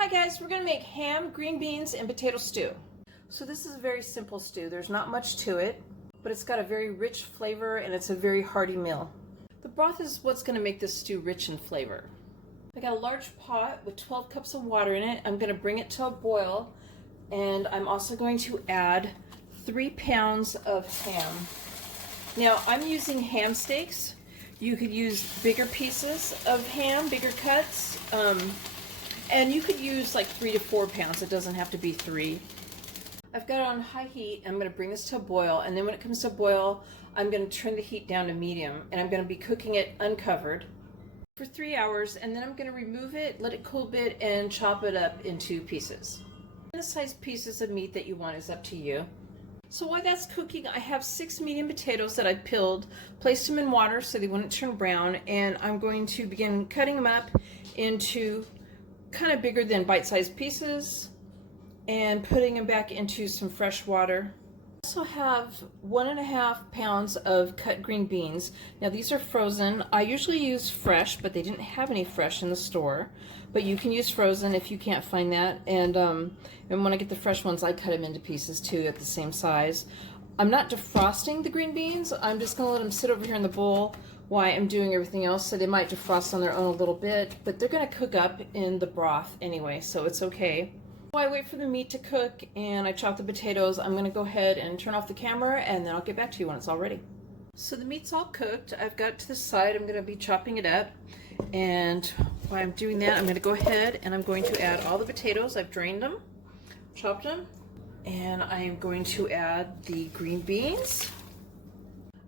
Hi guys, we're going to make ham, green beans, and potato stew. So this is a very simple stew. There's not much to it, but it's got a very rich flavor and it's a very hearty meal. The broth is what's going to make this stew rich in flavor. I got a large pot with 12 cups of water in it. I'm going to bring it to a boil, and I'm also going to add 3 pounds of ham. Now I'm using ham steaks. You could use bigger pieces of ham, bigger cuts, and you could use like 3 to 4 pounds. It doesn't have to be 3. I've got it on high heat. I'm going to bring this to a boil, and then when it comes to a boil, I'm going to turn the heat down to medium, and I'm going to be cooking it uncovered for 3 hours, and then I'm going to remove it, let it cool a bit, and chop it up into pieces. The size pieces of meat that you want is up to you. So while that's cooking, I have 6 medium potatoes that I've peeled, placed them in water so they wouldn't turn brown, and I'm going to begin cutting them up into kind of bigger than bite-sized pieces and putting them back into some fresh water. I also have 1.5 pounds of cut green beans. Now these are frozen. I usually use fresh, but they didn't have any fresh in the store. But you can use frozen if you can't find that. And when I get the fresh ones, I cut them into pieces too at the same size. I'm not defrosting the green beans. I'm just going to let them sit over here in the bowl while I'm doing everything else. So they might defrost on their own a little bit, but they're going to cook up in the broth anyway, so it's okay. While I wait for the meat to cook and I chop the potatoes, I'm going to go ahead and turn off the camera, and then I'll get back to you when it's all ready. So the meat's all cooked. I've got it to the side. I'm going to be chopping it up, and while I'm doing that, I'm going to go ahead and I'm going to add all the potatoes. I've drained them, chopped them, and I am going to add the green beans.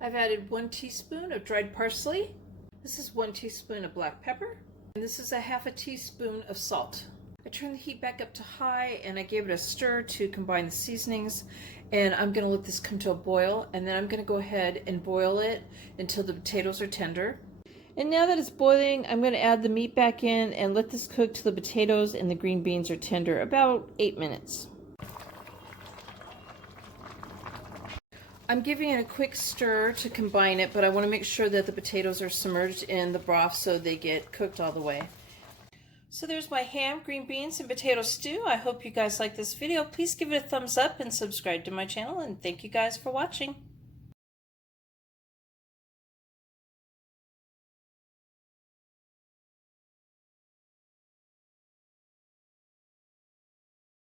I've added 1 teaspoon of dried parsley. This is 1 teaspoon of black pepper, and this is a 1/2 teaspoon of salt. I turned the heat back up to high, and I gave it a stir to combine the seasonings, and I'm going to let this come to a boil, and then I'm going to go ahead and boil it until the potatoes are tender. And now that it's boiling, I'm going to add the meat back in and let this cook till the potatoes and the green beans are tender, about 8 minutes. I'm giving it a quick stir to combine it, but I want to make sure that the potatoes are submerged in the broth so they get cooked all the way. So there's my ham, green beans, and potato stew. I hope you guys like this video. Please give it a thumbs up and subscribe to my channel, and thank you guys for watching.